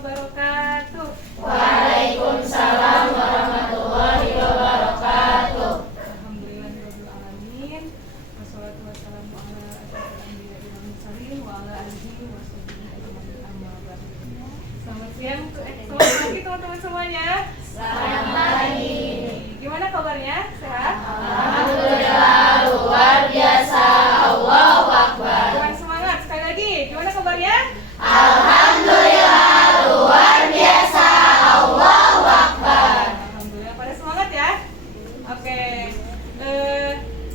wabarakatuh. Waalaikumsalam warahmatullahi wabarakatuh. Alhamdulillahirabbil alamin. Wassalatu wassalamu ala asyrofil anbiya'i wal mursalin wa ala alihi washabbihi ajmain amma ba'd. Selamat siang, selamat pagi teman-teman semuanya. Selamat pagi. Gimana kabarnya? Sehat? Alhamdulillah luar biasa. Allahu Akbar. Kurang semangat sekali lagi. Gimana kabarnya? Alhamdulillah luar biasa. Allahu Akbar. Alhamdulillah pada semangat ya. Oke.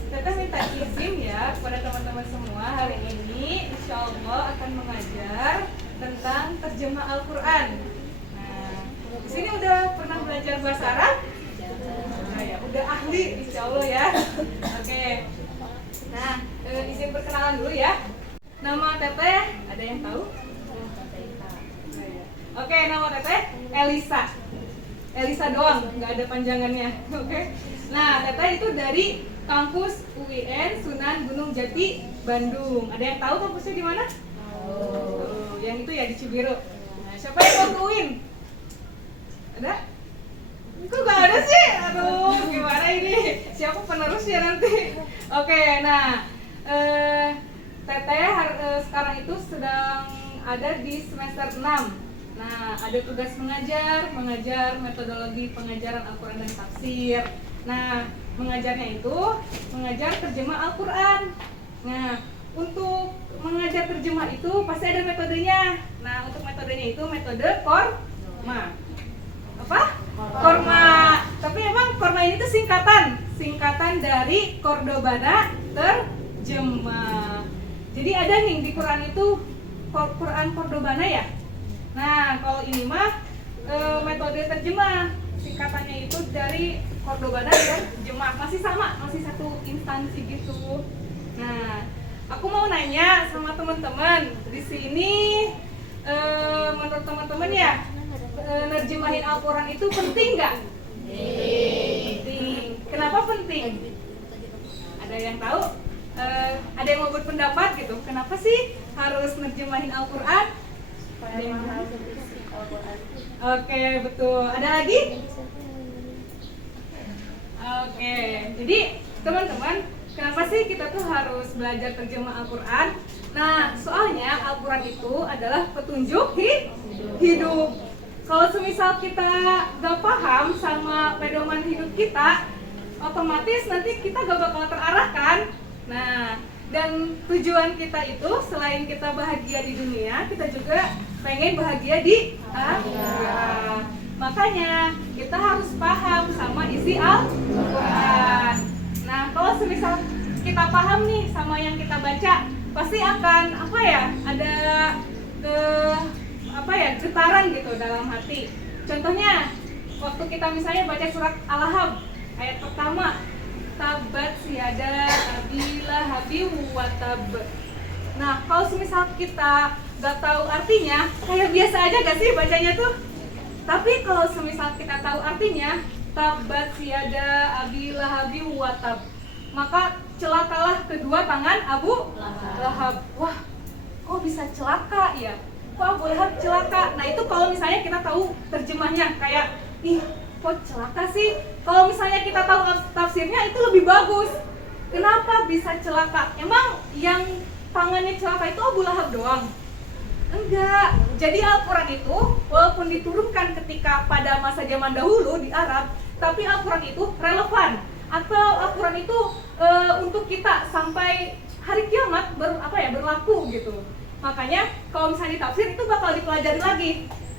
Teteh minta izin ya kepada teman-teman semua, hari ini insya Allah akan mengajar tentang terjemah Al-Quran. Nah, di sini udah pernah belajar bahasa Arab? Nah, ya, udah ahli insya Allah ya. Oke. Nah, izin perkenalan dulu ya. Nama teteh ada yang tahu? Oke, nama teteh Elisa. Elisa doang, nggak ada panjangannya. Oke. Nah, teteh itu dari kampus UIN Sunan Gunung Jati, Bandung. Ada yang tahu kampusnya di mana? Oh, yang itu ya di Cibiru. Nah, siapa yang mau ke UIN? Ada? Kok nggak ada sih? Aduh, gimana ini? Siapa penerusnya nanti? Oke, nah, teteh sekarang itu sedang ada di semester 6. Nah, ada tugas mengajar metodologi pengajaran Al-Quran dan tafsir. Nah, mengajarnya itu mengajar terjemah Al-Quran. Nah, untuk mengajar terjemah itu pasti ada metodenya. Nah, untuk metodenya itu metode Korma. Apa? Korma. Tapi emang Korma ini tuh singkatan dari Cordobana terjemah. Jadi ada nih di Quran itu Quran Cordobana ya. Nah, kalau ini mah metode terjemah, singkatannya itu dari Cordobana dan terjemah, masih sama, masih satu instansi gitu. Nah, aku mau nanya sama teman-teman di sini, menurut teman-teman ya, nerjemahin Al-Quran itu penting nggak? Penting. Kenapa penting? Ada yang tahu? Ada yang mau berpendapat gitu? Kenapa sih harus nerjemahin Al-Quran? Oke, betul. Ada lagi? Oke, jadi teman-teman, kenapa sih kita tuh harus belajar terjemah Al-Quran? Nah, soalnya Al-Quran itu adalah petunjuk hidup. Kalau semisal kita gak paham sama pedoman hidup kita, otomatis nanti kita gak bakal terarahkan. Nah, dan tujuan kita itu selain kita bahagia di dunia, kita juga pengen bahagia di akhirat. Makanya kita harus paham sama isi Al-Quran. Nah, kalau semisal kita paham nih sama yang kita baca, pasti akan ada getaran gitu dalam hati. Contohnya, waktu kita misalnya baca surat Al-Ahzab ayat pertama, tabat yada abi lahabin wa tab. Nah, kalau semisal kita gak tahu artinya, kayak biasa aja gak sih bacanya tuh? Tapi kalau semisal kita tahu artinya, tabat yada abi lahabin wa tab, maka celakalah kedua tangan Abu Lahab. Wah, kok bisa celaka ya? Kok Abu Lahab celaka? Nah, itu kalau misalnya kita tahu terjemahnya, kayak kok celaka sih? Kalau misalnya kita tahu tafsirnya itu lebih bagus. Kenapa bisa celaka? Emang yang tangannya celaka itu Abu Lahab doang? Enggak. Jadi Al-Quran itu walaupun diturunkan ketika pada masa zaman dahulu di Arab, tapi Al-Quran itu relevan. Atau Al-Quran itu untuk kita sampai hari kiamat berlaku gitu. Makanya kalau misalnya di tafsir itu bakal dipelajari lagi.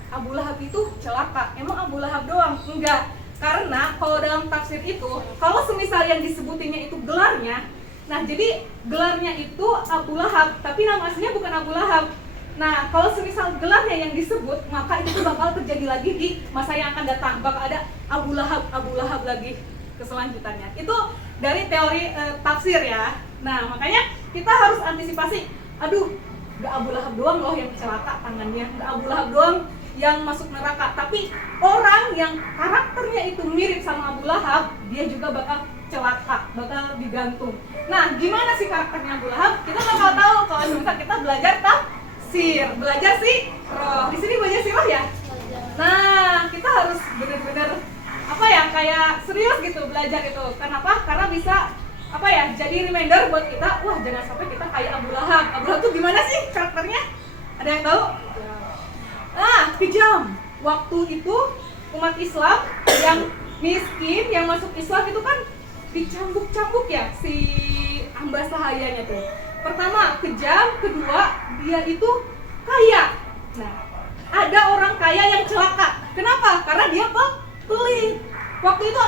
Abu Lahab itu celaka, emang Abu Lahab doang? Enggak, karena kalau dalam tafsir itu, kalau semisal yang disebutinnya itu gelarnya, nah jadi gelarnya itu Abu Lahab, tapi nama aslinya bukan Abu Lahab. Nah, kalau semisal gelarnya yang disebut, maka itu bakal terjadi lagi di masa yang akan datang, bakal ada Abu Lahab lagi keselanjutannya. Itu dari teori tafsir ya. Nah, makanya kita harus antisipasi, gak Abu Lahab doang loh yang celaka tangannya, gak Abu Lahab doang yang masuk neraka, tapi orang yang karakternya itu mirip sama Abu Lahab, dia juga bakal celaka, bakal digantung. Nah, gimana sih karakternya Abu Lahab? Kita bakal tahu kalau misalnya kita belajar tafsir, belajar sirah. Di sini belajar sirah ya? Nah, kita harus benar-benar apa ya, kayak serius gitu belajar itu. Kenapa? Karena bisa apa ya, jadi reminder buat kita, wah jangan sampai kita kayak Abu Lahab. Abu Lahab tuh gimana sih karakternya? Ada yang tahu? Nah, kejam. Waktu itu umat Islam yang miskin, yang masuk Islam itu kan dicambuk-cambuk ya si hamba sahayanya tuh. Pertama, kejam. Kedua, dia itu kaya. Nah, ada orang kaya yang celaka. Kenapa? Karena dia pelit. Waktu itu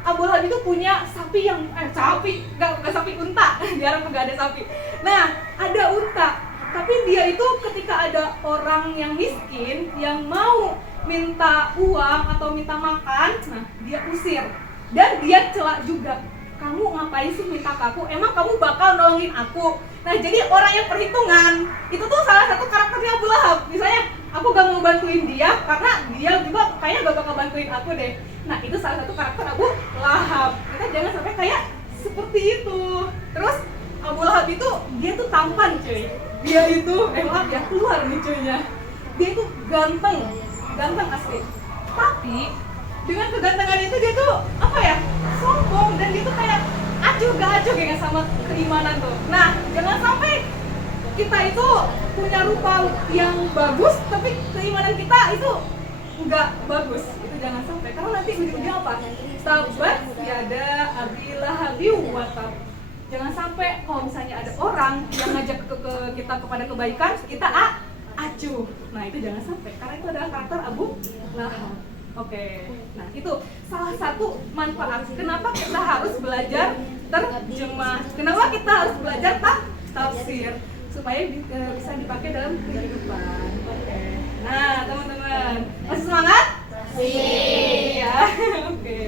Abu Lahab itu punya sapi yang nggak sapi, unta. Di Arab nggak ada sapi. Nah, ada unta. Tapi dia itu ketika ada orang yang miskin yang mau minta uang atau minta makan, nah dia usir. Dan dia celak juga. Kamu ngapain sih minta ke aku? Emang kamu bakal nolongin aku? Nah, jadi orang yang perhitungan itu tuh salah satu karakternya Abu Lahab. Misalnya, aku gak mau bantuin dia karena dia juga kayaknya gak bakal bantuin aku deh. Nah, itu salah satu karakter Abu Lahab. Kita jangan sampai kayak seperti itu. Terus Abu Lahab itu dia tuh tampan cuy. Dia itu maaf ya, keluar nih cuynya. Dia itu ganteng asli. Tapi dengan kegantengan itu dia tuh apa ya, sombong, dan dia tuh kayak acuh gak acuh kayak sama keimanan tuh. Nah, jangan sampai kita itu punya rupa yang bagus tapi keimanan kita itu nggak bagus. Itu jangan sampai, karena nanti ujung-ujungnya apa? Tabat yada Abi Lahab wa tab. Jangan sampai kalau misalnya ada orang yang ngajak kita kepada kebaikan, kita acuh. Nah, itu jangan sampai, karena itu adalah karakter Abu Lahab. Oke, nah itu salah satu manfaat. Kenapa kita harus belajar terjemah? Kenapa kita harus belajar tafsir? Supaya bisa dipakai dalam kehidupan. Oke. Nah, teman-teman, masih semangat? Iya. Oke.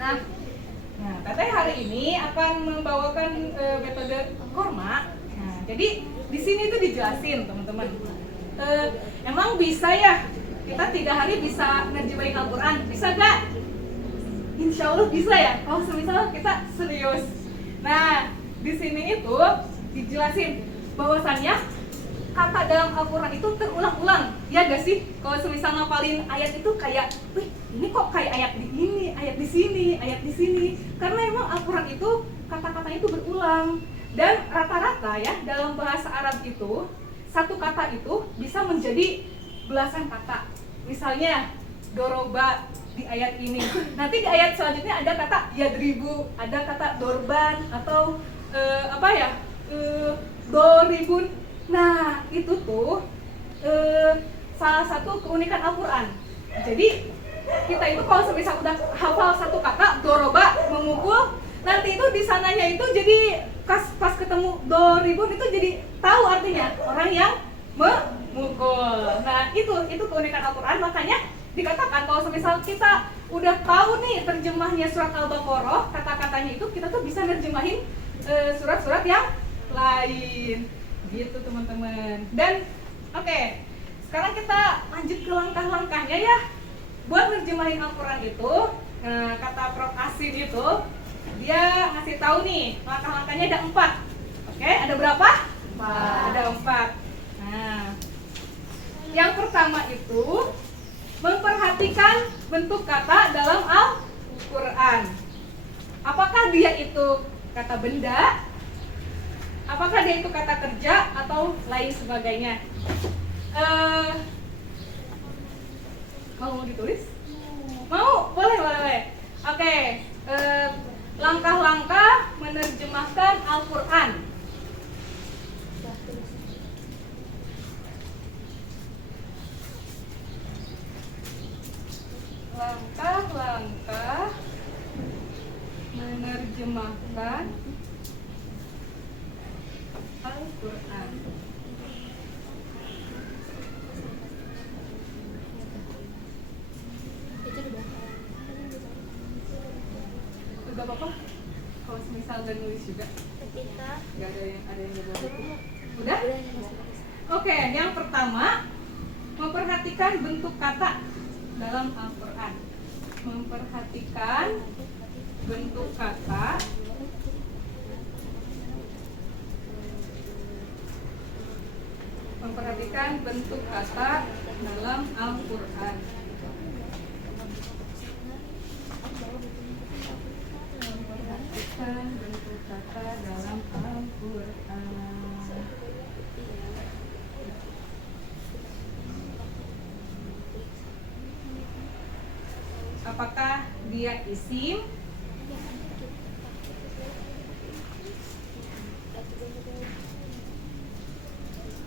Nah, Teteh hari ini akan membawakan metode korma. Nah, jadi di sini tuh dijelasin, teman-teman. Emang bisa ya? Kita 3 hari bisa nerjemahin Al-Quran, bisa gak? Insya Allah bisa ya, kalau semisal kita serius. Nah, di sini itu dijelasin bahwasannya kata dalam Al-Quran itu terulang-ulang. Ya gak sih? Kalau semisal ngapalin ayat itu kayak, wih ini kok kayak ayat di ini, ayat di sini, ayat di sini. Karena emang Al-Quran itu kata-katanya itu berulang. Dan rata-rata ya dalam bahasa Arab itu, satu kata itu bisa menjadi belasan kata. Misalnya doroba di ayat ini, nanti di ayat selanjutnya ada kata yadribu, ada kata dorban, atau doribun. Nah, itu tuh salah satu keunikan Al-Quran. Jadi kita itu kalau semisal udah hafal satu kata doroba, memukul, nanti itu di sananya itu jadi pas ketemu doribun itu jadi tahu artinya orang yang memukul. Nah, itu keunikan Al-Quran. Makanya dikatakan kalau semisal kita udah tahu nih terjemahnya surat Al-Baqarah, kata-katanya itu kita tuh bisa nerjemahin surat-surat yang lain. Gitu, teman-teman. Dan oke, sekarang kita lanjut ke langkah-langkahnya ya. Buat nerjemahin Al-Quran itu, kata Prof. Asin itu dia ngasih tahu nih, langkah-langkahnya ada 4. Oke, ada berapa? 4. Ada 4. Nah, yang pertama itu memperhatikan bentuk kata dalam Al-Quran. Apakah dia itu kata benda? Apakah dia itu kata kerja atau lain sebagainya? Kalau mau ditulis? Mau? Boleh. Oke. Langkah-langkah menerjemahkan Al-Quran. Langkah-langkah menerjemahkan Al-Quran. Gak apa-apa kalau semisal udah nulis juga. Gak ada yang boleh. Udah? Oke, yang pertama memperhatikan bentuk kata dalam Al-Quran. Memperhatikan bentuk kata Memperhatikan bentuk kata dalam Al-Quran. Memperhatikan bentuk kata dalam Al-Quran. Apakah dia isim?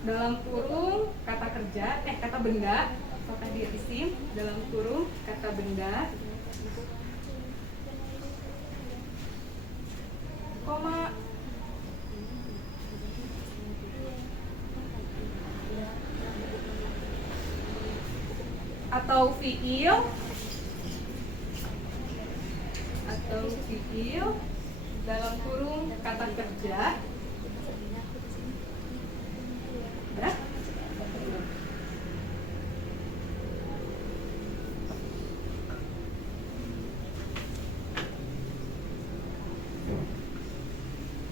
Dalam kurung kata kerja, kata benda. Apakah dia isim? Dalam kurung kata benda, koma. Atau fiil, dalam kurung kata kerja. Udah?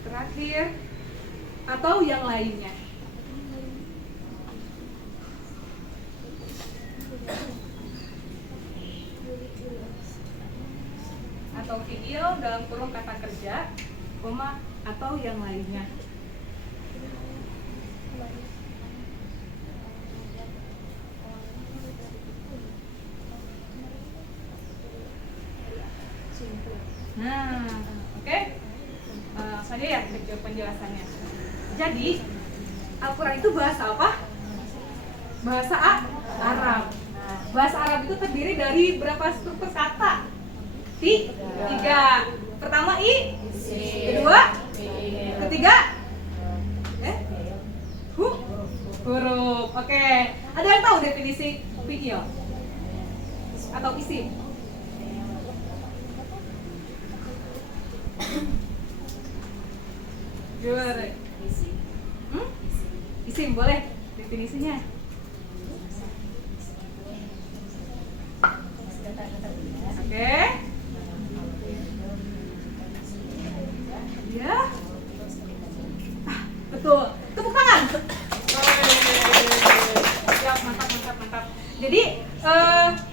Terakhir, atau yang lainnya. Atau fiil dalam kurung kata kerja, koma, atau yang lainnya. Nah, oke. Langsung aja ya ke penjelasannya. Jadi, Al-Quran itu bahasa apa? Bahasa Arab. Nah, bahasa Arab itu terdiri dari berapa struktur kata? Tiga. Pertama i, kedua, ketiga, huruf. Oke. Ada yang tahu definisi fiil atau isim? Gimana? Isim boleh definisinya? Oke. Ya. Betul. Tepuk tangan. Siap, mantap. Jadi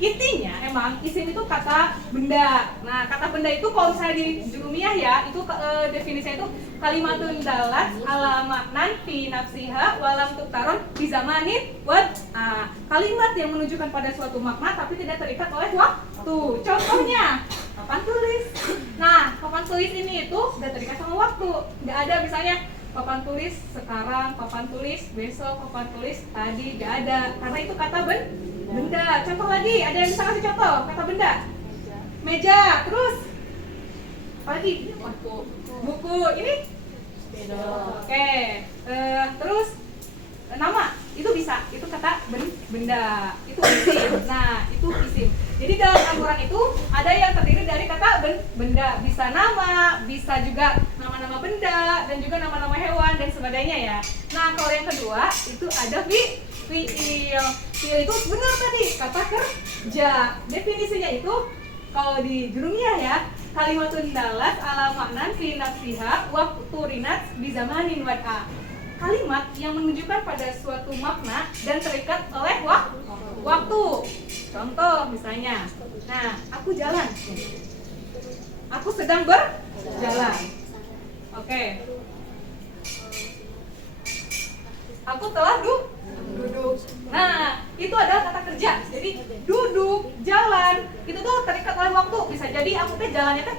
intinya emang isim itu kata benda. Nah, kata benda itu kalau misalnya di Jurumiyah ya, itu definisinya itu kalimatun dalat ala maknan fi nafsiha walam tuktaron fi zamanin kalimat yang menunjukkan pada suatu makna tapi tidak terikat oleh waktu. Contohnya papan tulis. Nah, papan tulis ini itu sudah terikat sama waktu. Nggak ada misalnya papan tulis sekarang, papan tulis besok, papan tulis tadi, nggak ada. Karena itu kata benda. Contoh lagi, ada yang bisa kasih contoh kata benda? Meja. Terus apa lagi? Buku. Ini? Oke. Terus nama itu bisa, itu kata benda, itu isim. Nah, itu isim. Jadi dalam Al-Quran itu ada yang terdiri dari kata benda, bisa nama, bisa juga nama-nama benda, dan juga nama-nama hewan dan sebagainya ya. Nah, kalau yang kedua itu ada fiil. Fiil itu benar tadi, kata kerja. Definisinya itu kalau di Jurumiyah ya, kalimatun dalat ala maknan fi nafsiha wa turinat bi zamanin wad'a. Kalimat yang menunjukkan pada suatu makna dan terikat oleh waktu. Contoh misalnya, nah, aku jalan. Aku sedang berjalan. Oke. Aku telah duduk. Nah, itu adalah kata kerja. Jadi duduk, jalan, itu tuh terikat oleh waktu. Bisa jadi aku teh jalannya teh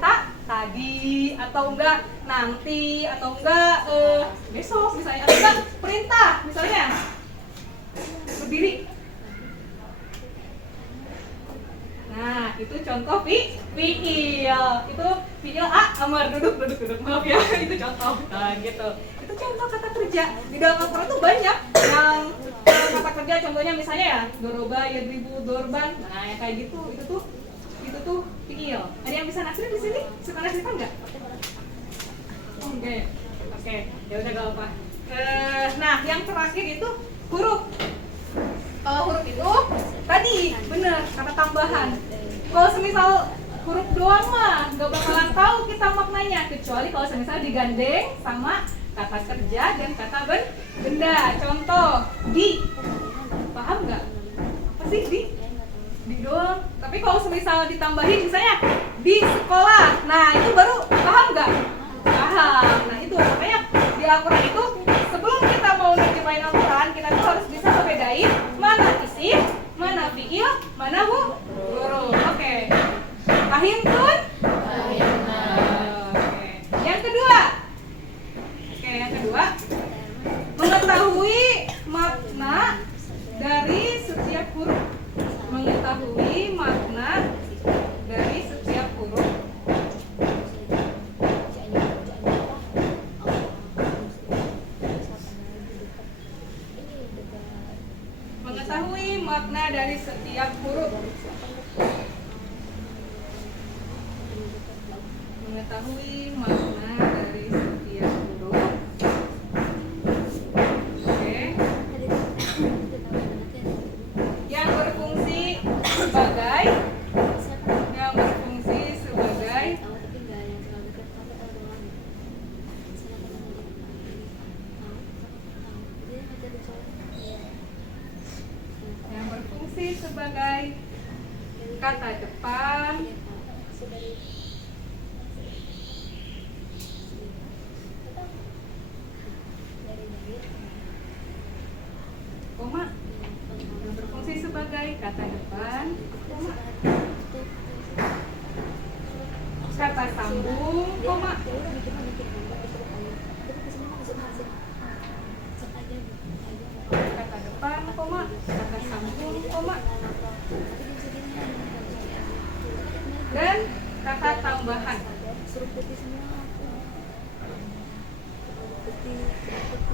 tadi, atau enggak nanti, atau enggak besok misalnya, atau enggak perintah misalnya berdiri. Nah, itu contoh fiil. Itu fiil amar, duduk. Maaf ya, itu contoh. Nah, gitu. Itu contoh kata kerja. Di dalam Al-Quran tuh banyak yang kata kerja, contohnya misalnya ya, doroba, yadribu, dorban. Nah, yang kayak gitu, itu tuh fiil. Ada yang bisa nasrin di sini? Suka nasrikan enggak? Oke. Ya udah enggak apa. Nah, yang terakhir itu huruf. Kalau huruf itu tadi bener kata tambahan. Kalau semisal huruf doang mah nggak bakalan tahu kita maknanya, kecuali kalau semisal digandeng sama kata kerja dan kata benda. Contoh, di. Paham nggak? Apa sih di? Di doang. Tapi kalau semisal ditambahin misalnya di sekolah, nah itu baru paham nggak? Paham. Nah itu makanya di Al-Quran itu sebelum kita mau nerjemahin Al-Quran, kita tuh harus bisa membedain mana isim, mana fiil, mana huruf. Oke. Paham tuh? Oke. Yang kedua. Mengetahui makna dari setiap huruf. Mengetahui makna dari setiap huruf. Mengetahui makna dari setiap huruf. Mengetahui makna dari setiap huruf. Oke. Yang berfungsi sebagai sebagai kata depan, koma, yang berfungsi sebagai kata depan, koma, kata sambung, koma, kata depan, koma, kata sambung, koma, dan kata tambahan.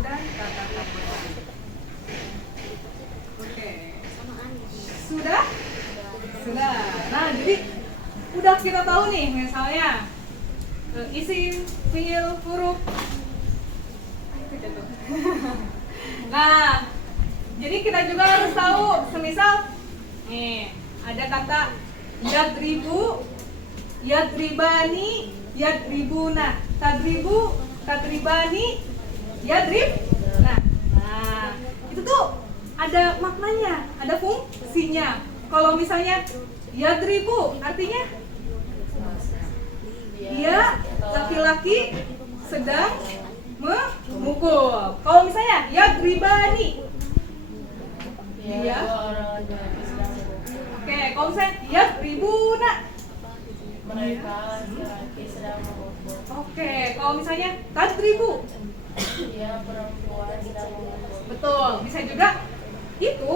Dan kata tambahan. Oke. Sudah? Sudah. Nah, jadi udah kita tahu nih misalnya isim, fiil, huruf. Nah, jadi kita juga harus tahu semisal nih ada kata yadribu, yadribani, yadribuna, tadribu, tadribani, yadrib. Nah, itu tuh ada maknanya, ada fungsinya. Kalau misalnya yadribu artinya dia laki-laki sedang memukul. Kalau misalnya yadribani dia, oke, kalau misalnya yadribuna mereka laki-laki sedang memukul. Oke, kalau misalnya tadribu Dia perempuan sedang memukul. betul, bisa juga itu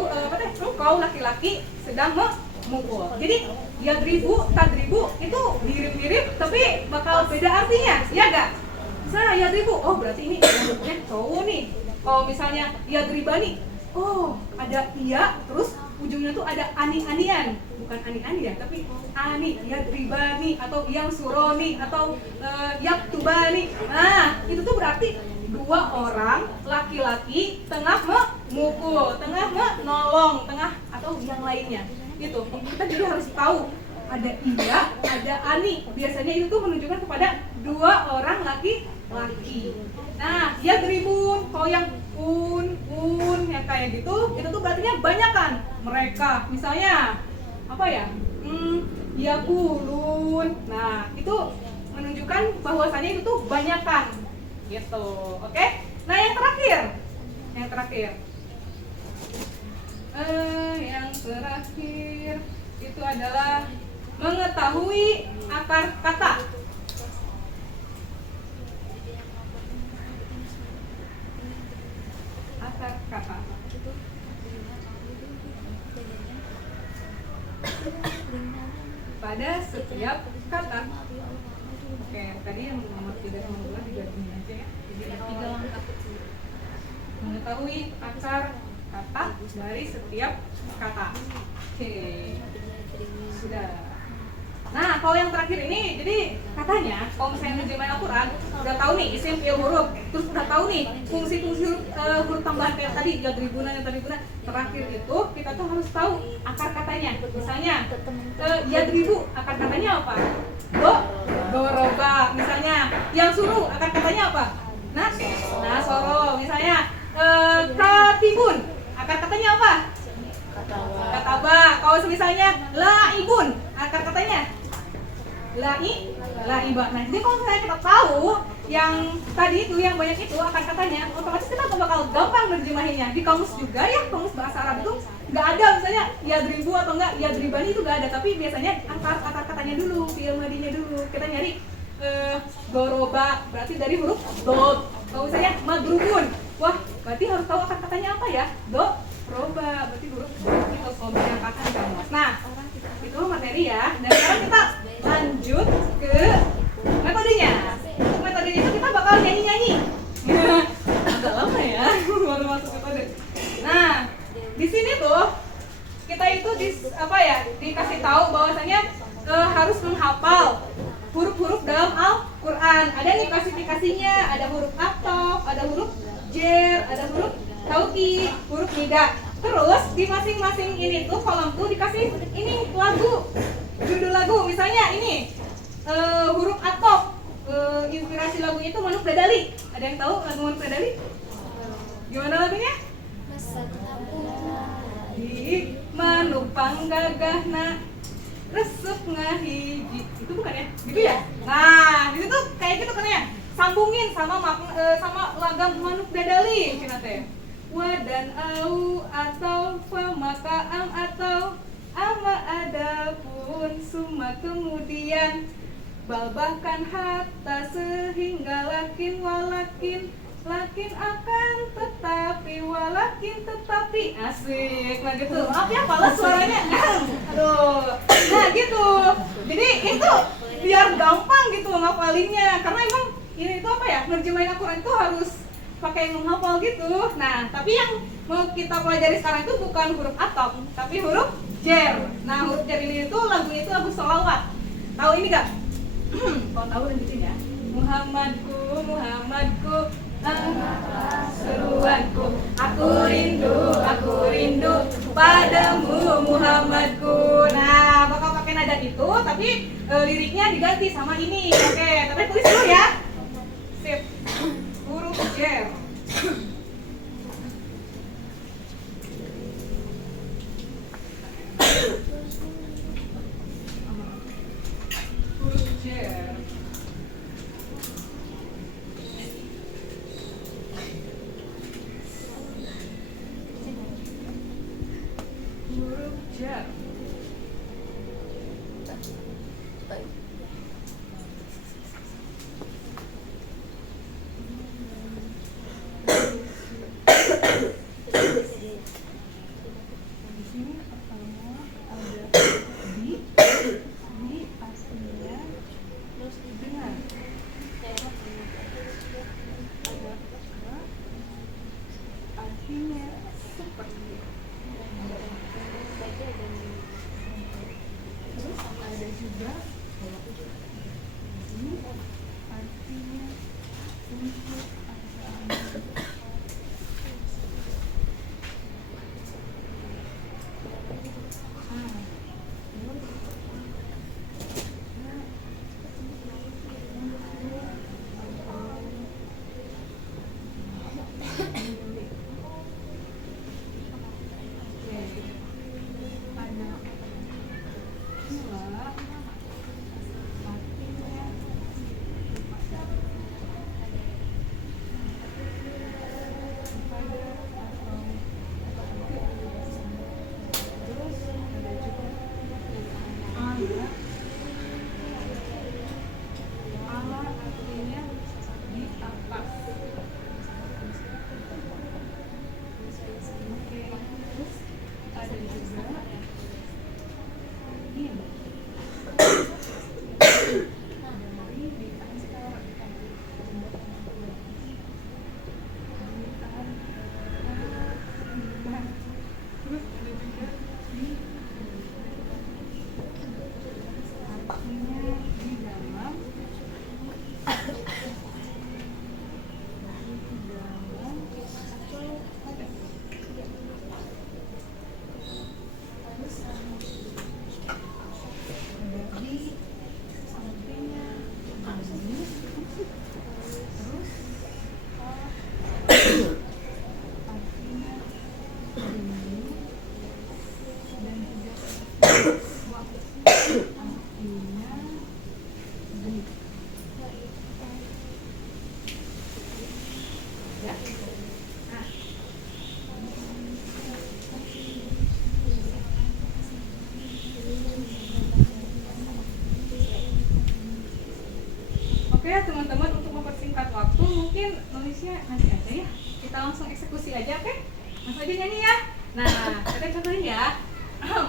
kau laki-laki sedang memukul. Jadi yadribu, tadribu itu mirip-mirip tapi bakal beda artinya, ya gak? Misalnya yadribu, oh berarti ini bentuknya cowok nih. Kalau misalnya yadribani, oh ada iya terus ujungnya tuh ada ani-anian, bukan ani-ani ya, tapi ani, yadribani atau yang suroni atau yaktubani. Nah itu tuh berarti dua orang laki-laki tengah memukul, tengah menolong, tengah atau yang lainnya. Gitu. Kita jadi harus tahu ada iya, ada ani. Biasanya itu tuh menunjukkan kepada dua orang laki-laki. Nah, yadribun, kalau yang yang kayak gitu, itu tuh berarti banyakan mereka. Misalnya apa ya? Yakulun. Nah, itu menunjukkan bahwasannya itu tuh banyakan. Gitu. Oke? Nah, yang terakhir. Yang terakhir itu adalah mengetahui akar kata. Akar kata. Pada setiap kata. Oke, tadi yang nomor 3 sama 2 digabungin aja ya. Jadi ada 3 langkah. Mengetahui akar kata dari setiap kata. Oke. Sudah. Nah, kalau yang terakhir ini, jadi katanya kalau misalnya nerjemahin Al-Quran udah tahu nih isim, fiil, huruf, terus udah tahu nih fungsi-fungsi huruf tambahan kayak tadi yadribuna, terakhir itu kita tuh harus tahu akar katanya. Misalnya yadribu, akar katanya apa? Doroba. Misalnya yang suruh, akar katanya apa? katanya apa? Kataba. Kalau misalnya laibun, akar katanya laiba. Nah, jadi kalau misalnya kita tahu yang tadi itu, yang banyak itu akar katanya, otomatis kita bakal gampang nerjemahinnya. Di kamus juga ya, kamus bahasa Arab itu nggak ada misalnya yadribu atau enggak yadribani itu nggak ada, tapi biasanya akar katanya dulu, fi'il madinya dulu. Kita nyari goroba, berarti dari huruf dot. Kalau misalnya madrubun, wah berarti harus tahu akar katanya apa ya? Roba, berarti huruf itu kalau menyangkakan kamus. Nah, itu materi ya. Dan sekarang kita lanjut ke metodenya. Metodenya itu kita bakal nyanyi-nyanyi. Agak lama ya baru masuk metode. Nah, di sini tuh kita itu dikasih tahu bahwasanya harus menghafal huruf-huruf dalam Al-Quran. Ada nih klasifikasinya, ada huruf ataf, ada huruf jer, ada huruf tauki, huruf nida. Terus di masing-masing ini tuh kolom tuh dikasih ini lagu, judul lagu. Misalnya ini huruf ataf, inspirasi lagunya itu Manuk Dadali. Ada yang tahu lagu Manuk Dadali? Gimana lagunya? Di manupang gagahna resep ngahiji. Itu bukan ya? Gitu ya? Nah, di situ kayak gitu kan ya. Sambungin sama lagam Manuk Dadali cina teh. Wadan au atau fa maka am atau ama ada pun suma kemudian balbahkan hatta sehingga lakin lakin akan tetapi walakin tetapi asik. Nah gitu, maaf ya pales suaranya. Aduh, nah gitu. Jadi itu biar gampang gitu ngapalinnya, karena emang ini itu apa ya, nerjemahin Al-Quran itu harus pakai menghafal gitu. Nah, tapi yang mau kita pelajari sekarang itu bukan huruf ataf, tapi huruf jer. Nah, huruf jer ini itu lagunya itu lagu sholawat. Tahu ini gak? Kalau tahu lanjutin ya. Muhammadku, seruanku, aku rindu padamu Muhammadku. Nah, bakal pakai nada itu, tapi liriknya diganti sama ini. Oke, tapi tulis dulu ya. Sip. Huruf jer. Huruf jer. Huruf jer. Ya. Nah. Oke ya teman-teman, untuk mempersingkat waktu mungkin nulisnya nanti aja ya. Kita langsung eksekusi aja, oke? Langsung aja nyanyi ya. Nah, kita contohin ya. 1,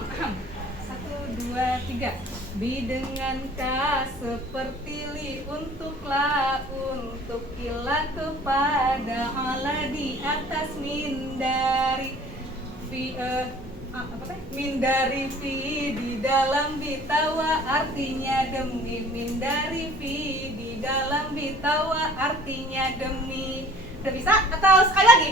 2, 3. Bi dengan ka seperti li, untuklah, untuk ila kepada, ala di atas, min dari fi min dari fi di dalam bitawa, artinya demi. Min dari fi di dalam bitawa, artinya demi. Udah bisa? Atau sekali lagi?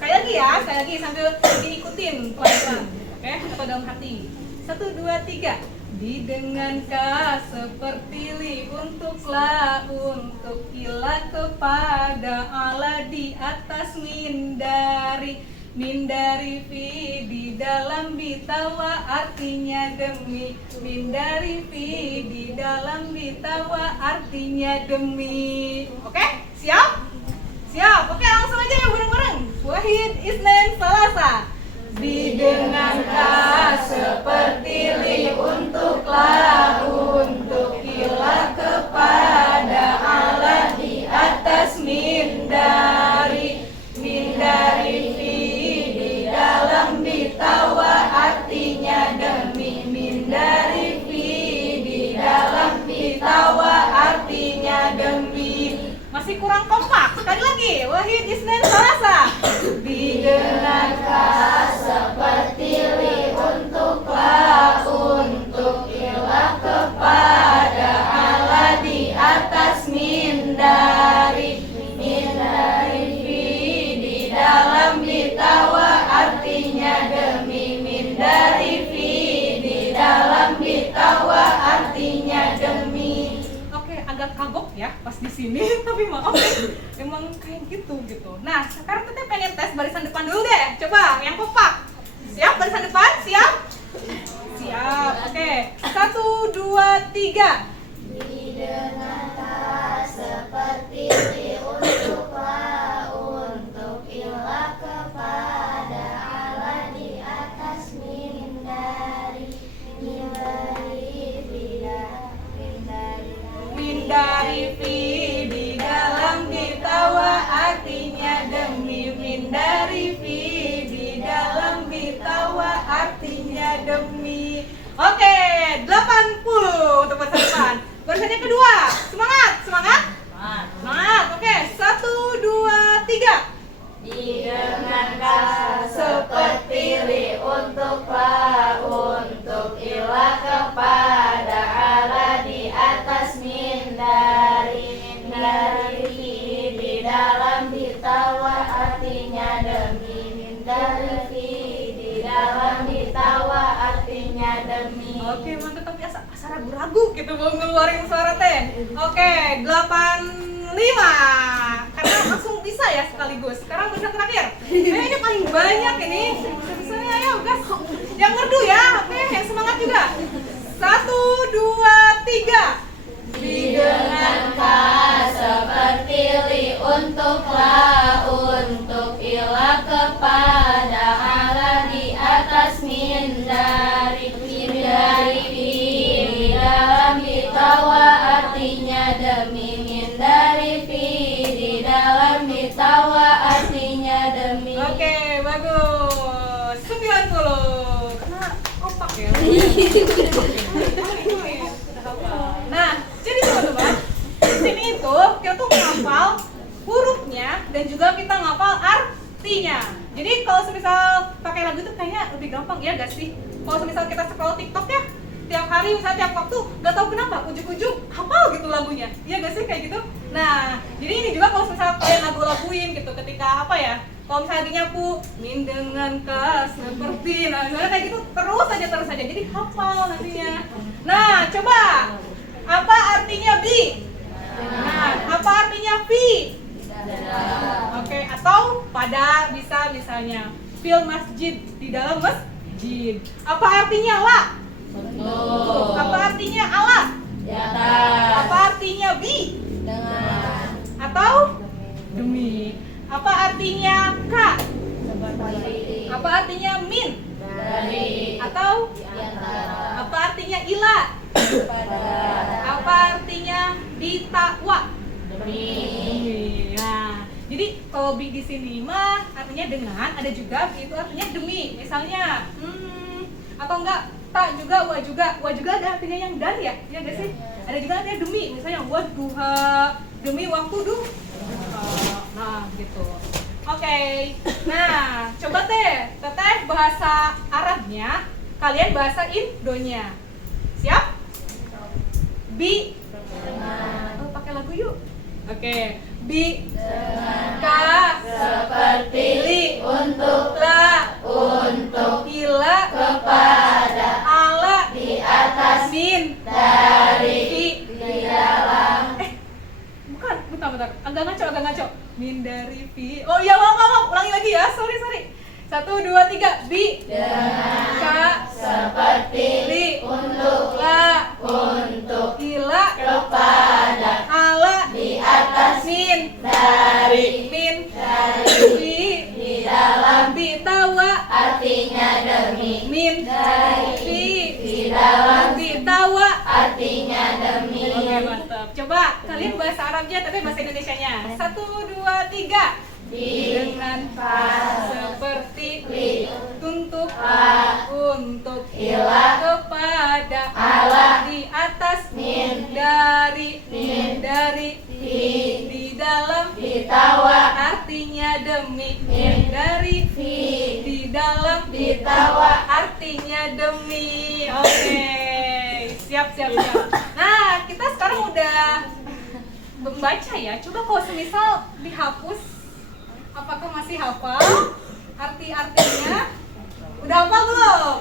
Sekali lagi ya, sekali lagi sambil diikutin pelan-pelan. Oke, atau dalam hati. 1, 2, 3. Di dengan ka seperti li, untuklah, untuk ila kepada, ala di atas, min dari fi di dalam bitawa, artinya demi. Min dari fi di dalam bitawa, artinya demi. Oke, siap? Siap. Oke, langsung aja ya bareng-bareng. Wahid, Isnin, Salasa. Bi dengan ka seperti li, untuklah, untuk ila kepada, ala di atas, min dari fi di dalam bitawa, artinya demi. Min dari fi di dalam bitawa, artinya demi. Masih kurang kompak. Sekali lagi. Wahid, Isnin, Salasa. Bi dengan ka seperti li, untuklah, untuk ila kepada, ala di atas, min dari fi di dalam bitawa, artinya demi. Min dari fi di dalam bitawa, artinya demi. Oke, agak kagok ya pas di sini, tapi maaf emang kayak gitu. Nah, sekarang kita pengen tes barisan depan dulu deh. Coba yang kompak. Siap barisan depan? Siap? Siap. Oke. 1, 2, 3. Di dengan ka seperti li, untuklah, untuk ila kepada, ala di atas, min dari fi di dalam bitawa, artinya demi. Min dari fi di dalam bitawa, artinya demi. Oke, 80 untuk barisan depan. Barisan yang kedua. Semangat. Oke, 1, 2, 3. Di dengan ka seperti li, untuklah, untuk ila kepada, ala di atas, min dari fi di dalam bitawa, artinya demi. Min dari fi di dalam bitawa, artinya demi. Oke, mantap, tapi asa ragu-ragu gitu mau ngeluarin suara teh. Oke, 85. Karena langsung bisa ya sekaligus. Sekarang barisan terakhir. Ini paling banyak ini. Bisa-bisanya ayo gas. Yang merdu ya. Oke, yang semangat juga. 1, 2, 3. Di dengan ka seperti li, untuklah, untuk ila kepada, ala di atas, min dari fi di dalam bitawa, artinya demi. Min dari fi di dalam bitawa, artinya demi. Oke, bagus. 90. Karena kompak ya. Nah, jadi teman-teman, di sini itu kita tuh menghafal hurufnya dan juga kita ngapal artinya. Jadi kalau semisal pakai lagu itu kayaknya lebih gampang ya gak sih? Kalau semisal kita scroll TikTok ya, tiap hari misalnya tiap waktu gak tahu kenapa ujung-ujung hafal gitu lagunya. Iya gak sih kayak gitu? Nah, jadi ini juga kalau misalnya kalian lagu-laguin gitu ketika apa ya? Kalau misalnya lagi nyapu, min dengan ka seperti, nah misalnya kayak gitu terus aja. Jadi hafal nantinya. Nah, coba apa artinya bi? Nah, apa artinya fi? Oke, atau pada bisa misalnya fil masjid, di dalam masjid. Apa artinya la? Apa artinya ala? Di atas. Apa artinya bi? Dengan. Atau demi. Apa artinya ka? Seperti Apa artinya min? dari Atau diantara apa artinya ila? pada Apa artinya bitakwa? demi. Nah, jadi kalau bi di sini mah artinya dengan, ada juga bi itu artinya demi. Misalnya, atau enggak tak juga, wa juga ada artinya yang dan ya, ya nggak sih? Ada juga artinya demi, misalnya wadduha, demi waktu duha. Nah, gitu. Oke. Nah, coba teteh bahasa Arabnya, kalian bahasa Indonya. Siap? Bi. Oh, pakai lagu yuk. Oke. Bi. Ka. Seperti Li. untuk La. untuk Ila. kepada Ala. di atas Min. dari Fi. di dalam Bukan, bentar. Agak ngaco. Min dari fi. Oh iya, maaf. Ulangi lagi ya. Sorry. 1, 2, 3. Bi. dengan Ka. seperti Li. untuk La. untuk Ila. kepada Ala. di atas Min. dari Min. dari Fi. di dalam Bi. Tawa. artinya demi Min. dari Fi. di dalam Bi. Tawa. artinya demi. Oke, mantap. Coba kalian bahasa Arabnya tapi bahasa Indonesianya. 1, 2, 3. Di Dengan pas seperti li untuk la untuk ila kepada ala di atas min dari min di dalam ditawa artinya demi min dari fi di dalam ditawa artinya demi. Oke, siap. Nah, kita sekarang udah membaca ya. Coba kalau semisal dihapus, apakah masih hafal arti-artinya? Udah hafal belum?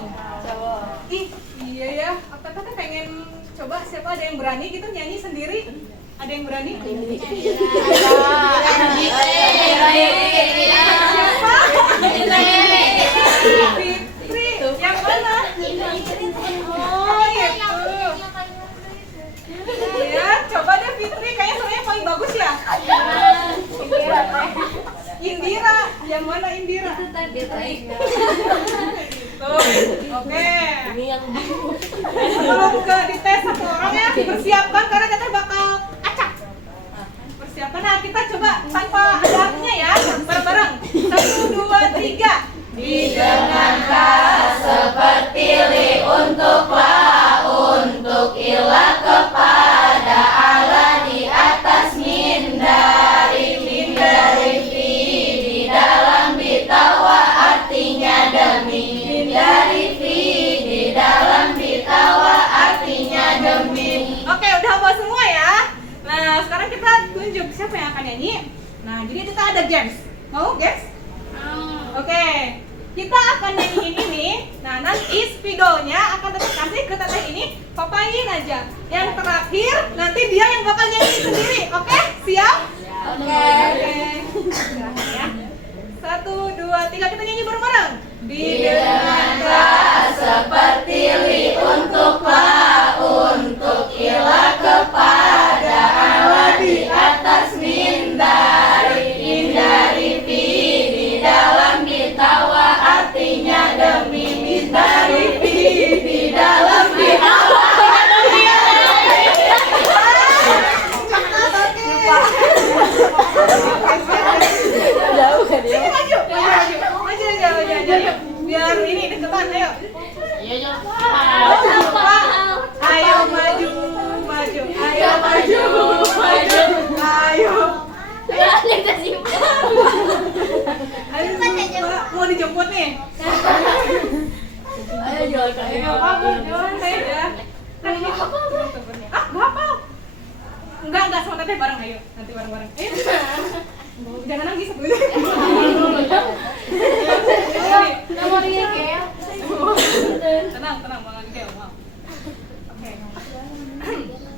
Ih, iya ya. Apa tante pengen coba, siapa ada yang berani gitu nyanyi sendiri? Ada yang berani? Siapa? Fitri. Yang mana? Oh, itu. Ya, coba deh Fitri, kayaknya suaranya paling bagus ya. Indira, yang mana Indira? Tuh, oke. Sebelum ke dites satu orang ya, persiapkan karena kita bakal acak. Persiapkan, nah kita coba tanpa ada artinya ya, bareng-bareng. 1, 2, 3. Didengarkan seperti li untuklah untuk ila kepada Allah di atas min dari fi di dalam ditawa artinya demi min dari fi di dalam ditawa artinya demi. Oke, udah hafal semua ya. Nah, sekarang kita tunjuk siapa yang akan nyanyi. Nah, jadi kita ada games. Mau games? Oke, kita akan nyanyiin ini. Nah, nanti spidolnya akan tetap kasih ke teteh ini, papain aja. Yang terakhir nanti dia yang bakal nyanyi sendiri. Oke, siap? Oke. Ya. 1, 2, 3 kita nyanyi bareng-bareng. Didengarkan seperti li untuklah untuk ila kepada Allah di atas min dari fi di dalam ditawa artinya demi min dari fi di dalam ditawa artinya Jauh kan ya? Maju. Biar ini deketan, ayo. iya Ayo maju. Ayo, Mbak, mau dijemput nih. ayo jual Jangan ya. Kan ini ah, gak hafal. Enggak sama teteh bareng, ayo. Nanti bareng-bareng. Ayo. Jangan nangis sebelumnya. Tenang, Bang Angel, maaf. Oke.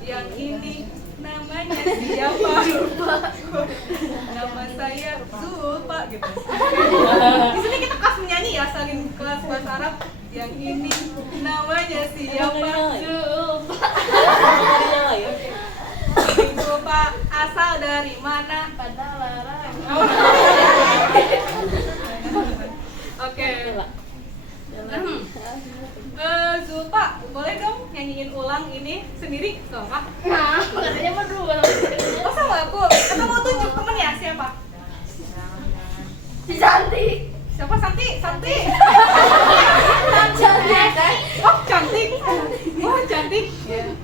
Yang ini namanya siapa? Nama saya Zulfa gitu. Di sini kita kelas menyanyi ya, saling kelas bahasa Arab. Yang ini namanya siapa? Zulfa. Zulfa asal dari mana? pada larang. Oh, Cantik. Siapa Santi? Santi. Cantik. Oh cantik. Oh cantik.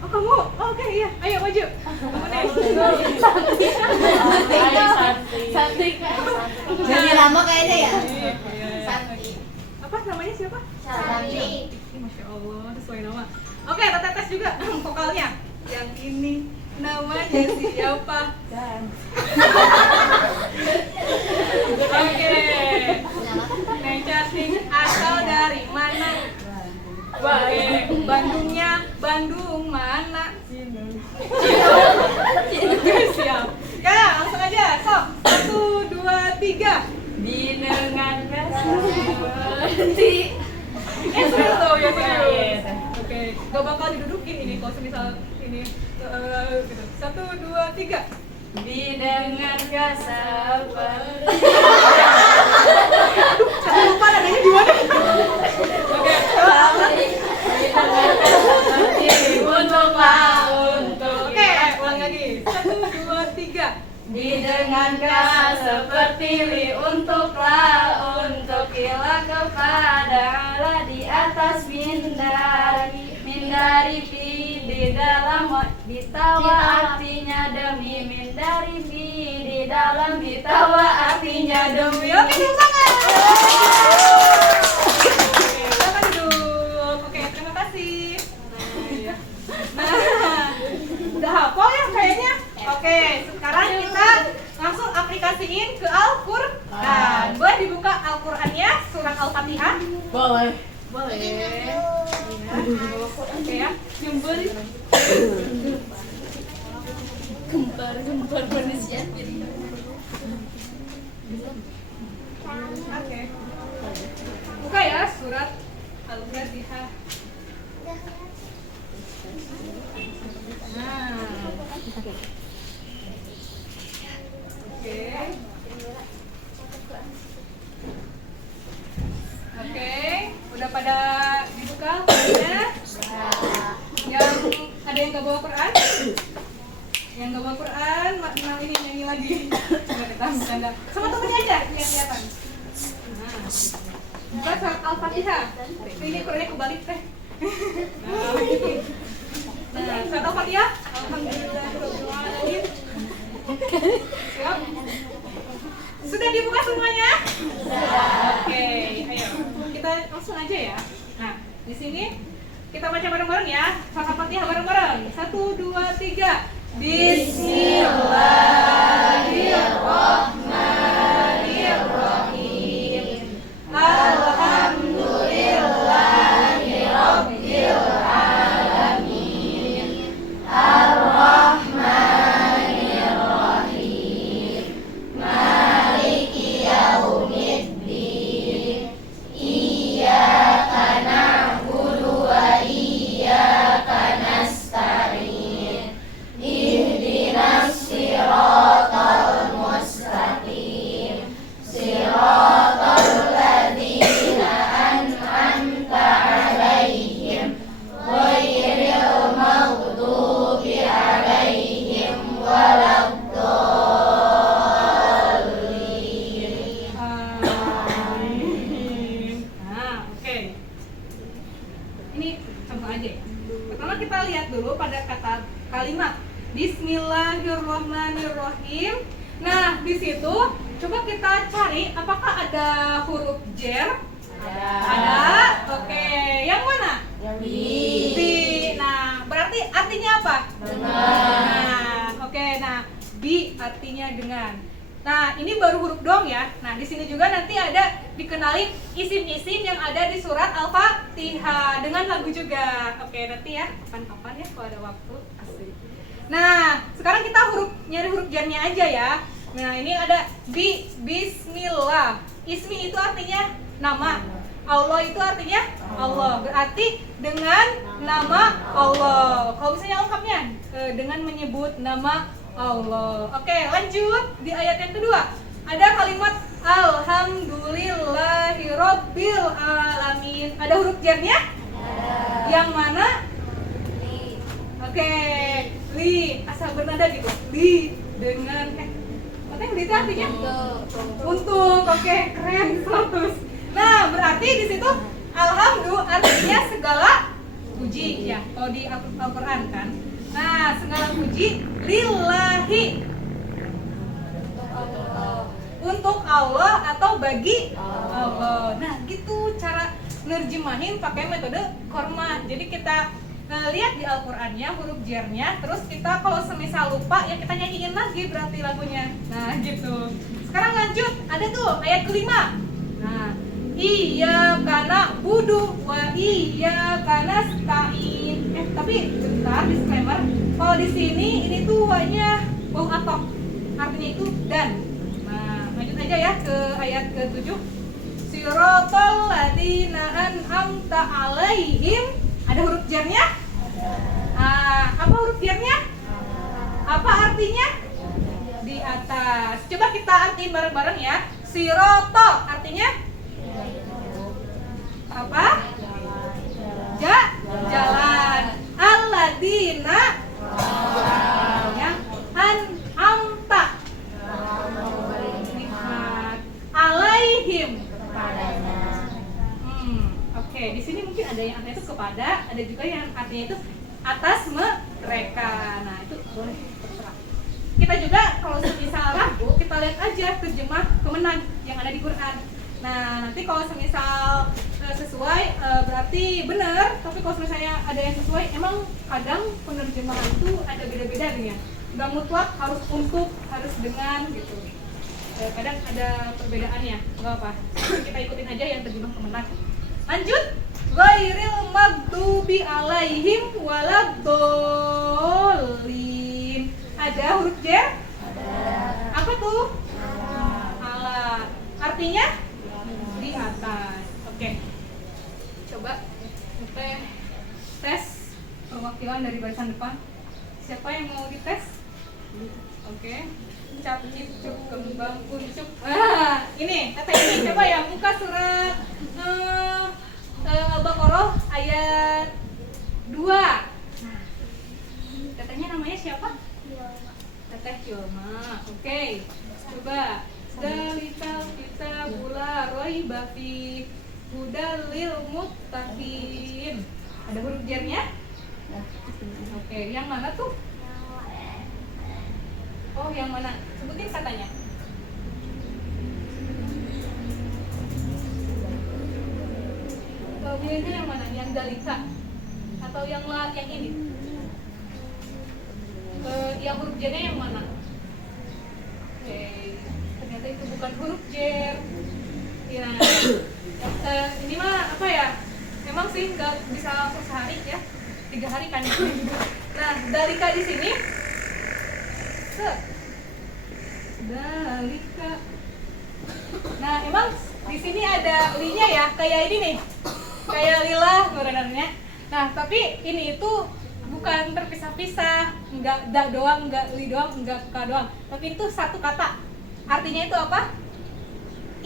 Oh kamu. Oh, oke iya. Ayo maju. Kamu nih. Cantik. Jadi lama kayaknya ya. Cantik. Apa namanya siapa? Cantik. Masya Allah, sesuai nama. Oke, kita tes juga vokalnya. Yang ini namanya siapa? Oke. Neng cantik asal dari mana? Oke, Bandungnya Bandung mana? Oke, siap. Ya, langsung aja. Sok. 1, 2, 3. Binengan Berhenti. Serius tuh ya serius. Oke, gak bakal didudukin ini kalau semisal ini gitu. 1, 2, 3. Binengan gak sabar. Saya lupa nadanya di mana. Oke. Oke, ulang lagi. 1, 2, 3. Didengarkan seperti li untuklah untuk ilah kepada Allah di atas mindari fi di dalam bitawa artinya demi mindari fi di dalam bitawa artinya demi. Oke, tepuk tangan. Oke, silakan duduk. Oke, terima kasih. Nah, udah hafal ya kayaknya. Oke, sekarang kita langsung aplikasiin ke Al-Quran. Boleh dibuka Al-Qurannya, surat Al-Fatihah? Boleh. Boleh. Iya. Oke ya, nyembur. Gempar manusia. Oke. Buka ya surat Al-Fatihah. Nah. Oke, udah pada dibuka Qurannya? Yang ada yang gak bawa Quran? Yang gak bawa Quran, nah ini nyanyi lagi. Coba kita bercanda. Sama temennya aja, lihat-lihatan. Nah, buka surat Al-Fatihah. Ini Qurannya kebalik teh. Nah, surat Al-Fatihah. Alhamdulillahirobbilalamin. Siap? Sudah dibuka semuanya? Oke, ayo kita langsung aja ya. Nah, di sini kita baca bareng-bareng ya. Surat Al-Fatihah bareng-bareng. 1, 2, 3. Bismillahirrahmanirrahim. Alhamdulillahirabbil alamin. Ar-Rahmanirrahim. Maliki yaumiddin. Iyyaka na'budu wa iyyaka nasta'in. Ihdinas siratal mustaqim. Siratal ladzina an'amta 'alaihim ghairil maghdubi 'alaihim waladdallin. Amin. Nah, oke. Ini contoh aja ya. Pertama kita lihat dulu pada kata kalimat Bismillahirrahmanirrahim. Nah, di situ coba kita cari apakah ada huruf jer? Ada. Oke, yang mana? Bi. Nah, berarti artinya apa? Nah, oke. Nah, bi artinya dengan. Nah, ini baru huruf dong ya. Nah, di sini juga nanti ada dikenalin isim-isim yang ada di surat Al-Fatihah dengan lagu juga. Oke, nanti ya kapan-kapan ya kalau ada waktu. Asik. Nah, sekarang kita nyari huruf jarnya aja ya. Nah, ini ada bismillah. Ismi itu artinya nama. Allah itu artinya Allah. Berarti dengan nama Allah. Kalau misalnya lengkapnya dengan menyebut nama Allah. Oke, lanjut di ayat yang kedua. Ada kalimat Alhamdulillahirabbil alamin. Ada huruf jarnya? Yang mana? Oke, li asal bernada gitu. Li dengan Neng, itu artinya untuk. Oke, keren, 100. Nah, berarti di situ alhamdu artinya segala puji ya. Kalau di Al-Qur'an kan. Nah, segala puji lillahi. Untuk Allah atau bagi Allah. Nah, gitu cara nerjemahin pakai metode korma. Jadi kita lihat di Al-Qur'annya huruf jernya, terus kita kalau semisal lupa ya kita nyanyiin lagi berarti lagunya. Nah, gitu. Sekarang lanjut, ada tuh ayat kelima. Nah, iyyaka na'budu wa iyyaka nasta'in. Tapi bentar, disclaimer. Kalau di sini ini tuh wanya waw ataf. Artinya itu dan. Nah, lanjut aja ya ke ayat ke-7. Siratal ladzina an'amta 'alaihim. Ada huruf jarnya? Apa huruf jarnya? Apa artinya? Di atas. Coba kita artiin bareng-bareng ya. Sirata artinya apa? Jalan. Alladzina yang an'amta nikmat alaihim. Oke, di sini mungkin ada yang artinya itu kepada, ada juga yang artinya itu atas mereka. Nah, itu boleh terserah. Kita juga kalau semisal ragu, kita lihat aja terjemah kemenang yang ada di Quran. Nah, nanti kalau semisal sesuai berarti benar, tapi kalau misalnya ada yang sesuai, emang kadang penerjemahan itu ada beda-beda nih ya. Nggak mutlak harus untuk, harus dengan gitu. Kadang ada perbedaannya, nggak apa. Kita ikutin aja yang terjemah kemenang. Lanjut, ghairil maghdubi alaihim waladdallin. Ada huruf J? Ada. Apa tuh? Ala. Artinya di atas. Oke. Coba kita tes perwakilan dari barisan depan. Siapa yang mau dites? Oke. Cap cip cup kembang kuncuk. Ini kata ini coba ya buka surat Al-Baqarah ayat 2. Katanya namanya siapa? Teteh Yoma. Oke. Coba. Dalikal kitabul la raiba fi hudal lil muttaqin. Ada huruf jernya? Oke, yang mana tuh? Oh, yang mana? Sebutin katanya. Pilihnya yang mana? Yang dalika atau yang ini? Yang huruf J-nya yang mana? Oke, ternyata itu bukan huruf J. Ya, ini mah apa ya? Emang sih nggak bisa langsung sehari ya, 3 hari kan. Nah, dalika di sini. Dalika. Nah, emang di sini ada linya ya, kayak ini nih. Kayak lillah sebenarnya. Nah, tapi ini itu bukan terpisah-pisah, enggak da doang, enggak li doang, enggak ka doang. Tapi itu satu kata. Artinya itu apa?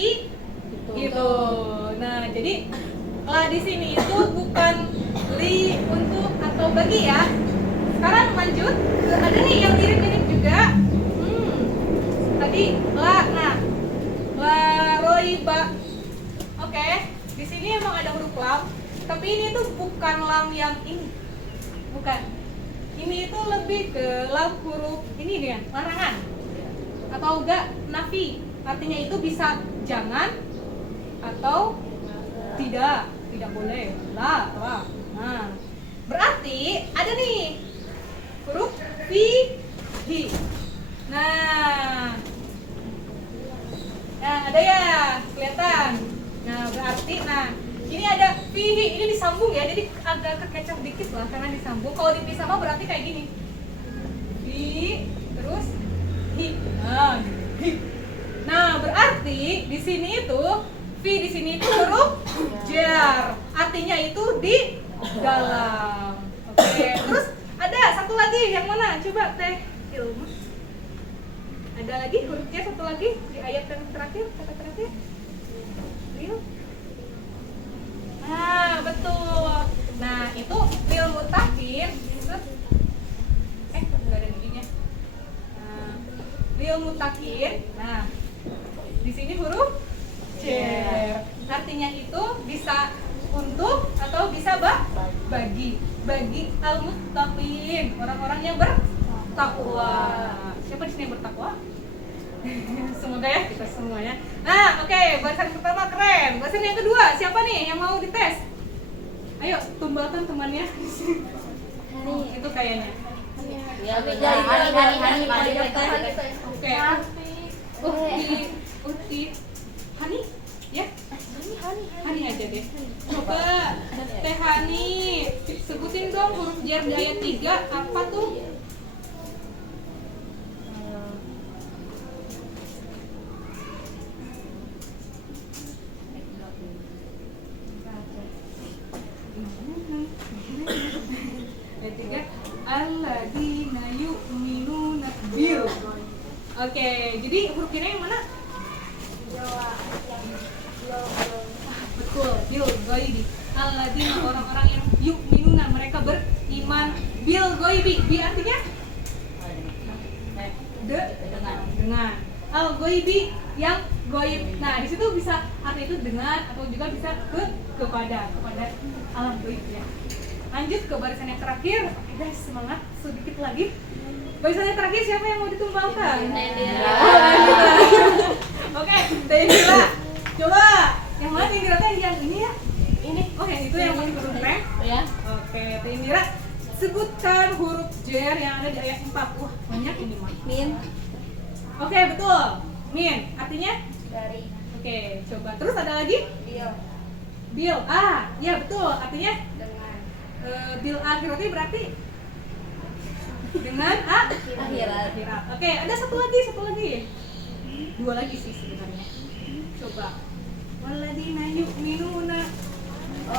I gitu. Nah, jadi lah di sini itu bukan li untuk atau bagi ya. Sekarang lanjut, ada nih yang mirip-mirip juga. Tadi la, nah la roiba. Oke, di sini emang ada huruf lam, tapi ini tuh bukan lam yang ini, bukan. Ini itu lebih ke lam huruf ini dia, larangan atau enggak nafi. Artinya itu bisa jangan atau tidak boleh. La. Nah, berarti ada nih huruf fi. Nah, ada ya, kelihatan. Nah, berarti, ini ada fihi, ini disambung ya, jadi agak kekecap dikit lah karena disambung. Kalau dipisah mah berarti kayak gini. Fi, terus hi. Nah, berarti di sini itu fi di sini itu huruf jar. Artinya itu di dalam. Oke, terus ada satu lagi yang mana? Coba Teh Ilmu. Ada lagi hurufnya satu lagi di ayat yang terakhir, kata terakhir. Lil. Nah, betul. Nah, itu lil mutakin. Enggak ada giginya. Lil mutakin ini huruf jer. Artinya itu bisa untuk atau bisa bagi. Bagi al-muttaqin, orang-orang yang bertakwa. Siapa di sini yang bertakwa? Semoga ya kita semuanya. Nah, oke, bahasan pertama keren. Bahasan yang kedua, siapa nih yang mau dites? Ayo, tumbalkan temannya. Itu kayaknya. Ya, Oke. Uti, Hani, ya? Hani aja deh. Coba Teh Hani, sebutin dong huruf jar di ayat 3 apa tuh? Ayat 3 alladzina yu'minuna bil. Oke, jadi huruf ini yang mana? Betul, bil ghaibi. Alladzina, orang-orang yang yu'minuna, mereka beriman bil ghaibi. Bi artinya dengan al ghaibi yang goib. Nah, di situ bisa arti itu dengan atau juga bisa kepada alam goib ya. Lanjut ke barisan yang terakhir. Oke guys, semangat sedikit lagi. Barisan yang terakhir siapa yang mau ditumpangkan? Oke, Teh Indira. Coba yang mana Teh Indira yang ini ya? Ini. Oh, yang itu yang pakai huruf rem. Ya. Oke, Teh Indira, sebutkan huruf jer yang ada di ayat 4. Wah, banyak ini mah. Min. Oke, betul. Min, artinya? Dari Oke, coba. Terus ada lagi? Bil. Ah, ya betul. Artinya? dengan Bil akhirati berarti dengan akhirat. Oke, ada satu lagi. Dua lagi sih sebenarnya. Coba. Walladzina yu'minuna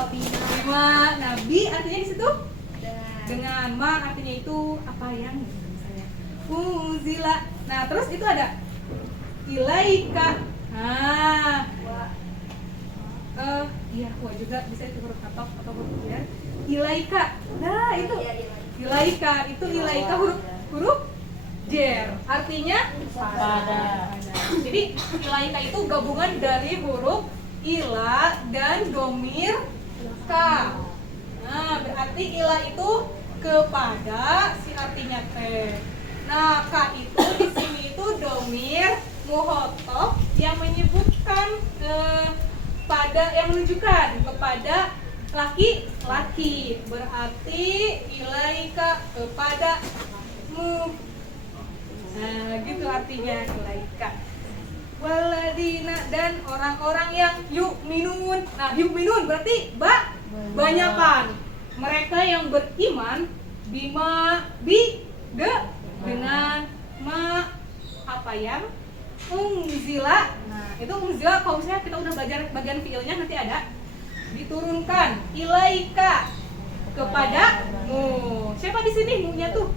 bima. Nabi artinya di situ dengan ma artinya itu apa yang misalnya unzila. Nah, terus itu ada ilaika. Iya, wa juga bisa itu huruf atau huruf ya. Ilaika. Nah, itu ilaika, itu ilaika huruf jer. Artinya pada. Jadi ilaika itu gabungan dari huruf ila dan domir ka. Nah, berarti ila itu kepada, si artinya teh. Nah, ka itu di sini itu domir muhotob yang menyebutkan pada, yang menunjukkan kepada laki-laki, berarti ilaika kepadamu. Nah, gitu artinya ilaika. Waladina, dan orang-orang yang yu'minun. Nah, yu'minun berarti banyakan. Mereka yang beriman bima dengan ma apa yang unzila. Nah, itu unzila kalau misalnya kita udah belajar bagian fiilnya nanti ada diturunkan ilaika kepadamu. Siapa di sini munya tuh?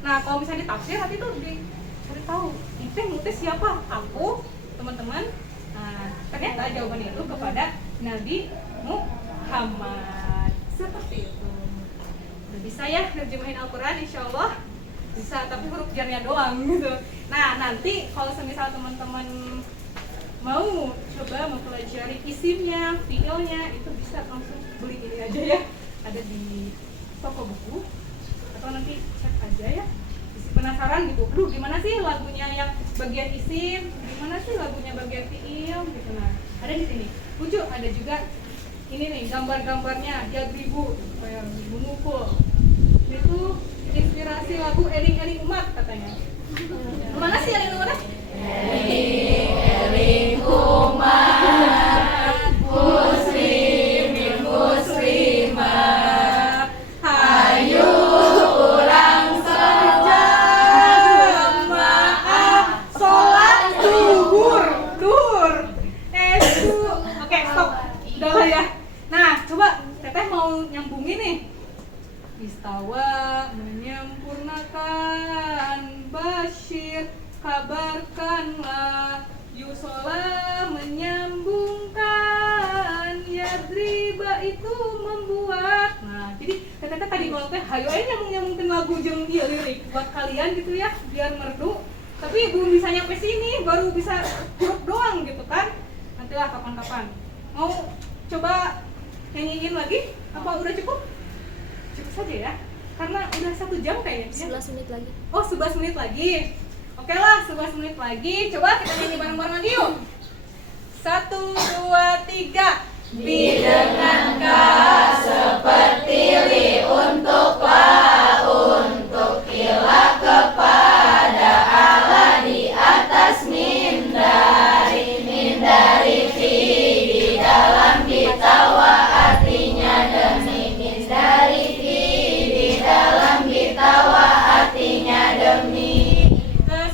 Nah, kalau misalnya ditafsir nanti tuh dicari tahu. Itu munya siapa? Aku, teman-teman. Nah, ternyata jawabannya itu kepada Nabi Muhammad. Seperti itu. Udah bisa ya nerjemahin Al-Quran, insyaallah bisa, tapi huruf jarnya doang gitu. Nah, nanti kalau semisal teman-teman mau coba mempelajari isimnya, fiilnya, itu bisa langsung beli ini aja ya, ada di toko buku, atau nanti cek aja ya. Penasaran gitu, aduh gimana sih lagunya yang bagian isim, gimana sih lagunya bagian fiil gitu. Nah, ada di sini. Lucu, ada juga ini nih gambar-gambarnya Yadribu, kayak memukul. Itu inspirasi lagu Eling-Eling Umat katanya. Mana sih Eling Umat? Eling umat muslimin muslimat, hayu urang sejamaah Sholat duhur. Oke, stop. Udah lah ya. Nah, coba Teteh mau nyambungin nih. Istawa menyempurnakan, Bashir kabarkanlah, Yusola menyambungkan, Yadriba itu membuat. Nah, jadi Teteh tadi kalau teh hayo aja nyambung-nyambungin lagu jeung ieu lirik buat kalian gitu ya, biar merdu. Tapi belum bisa nyampe sini, baru bisa huruf ikutan, nantilah kapan-kapan. Mau coba nyanyiin lagi? Apa udah cukup? Cukup saja ya, karena udah 1 jam kayaknya. 11 menit lagi. Oh, 11 menit lagi. Oke lah, 11 menit lagi. Coba kita nyanyi bareng-bareng lagi yuk. 1, 2, 3. Didengarkan seperti li untuklah untuk ilah kepada Allah di atas mindari fi di dalam kita wa artinya demi mindari fi di dalam kita wa artinya demi.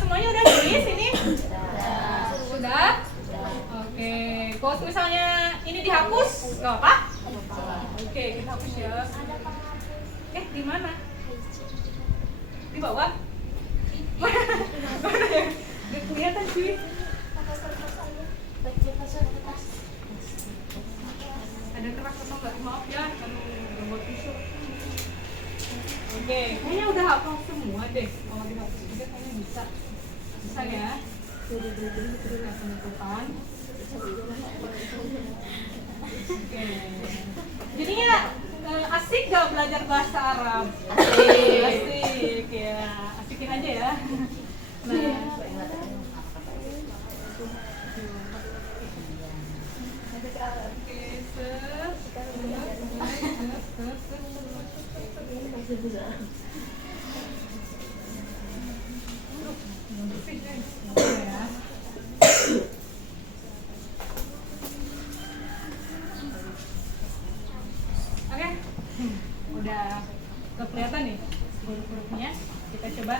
Semuanya udah nulis ini? Sudah? Oke. Kalau misalnya ini dihapus, nggak apa? Oke, kita hapus ya. Di mana? Di bawah? Mana ya? Nggak kelihatan cuy. Ada kerak atau nggak? Maaf ya, kalau nggak buat tisu. Oke, kayaknya udah hafal semua deh. Kalau dihapus juga kayaknya bisa. Bisa ya? Kita penutupan. Oke. Jadinya asik gak belajar bahasa Arab? Asik ya. Asikin aja ya. Nah. Oke, udah kelihatan nih huruf-hurufnya. Kita coba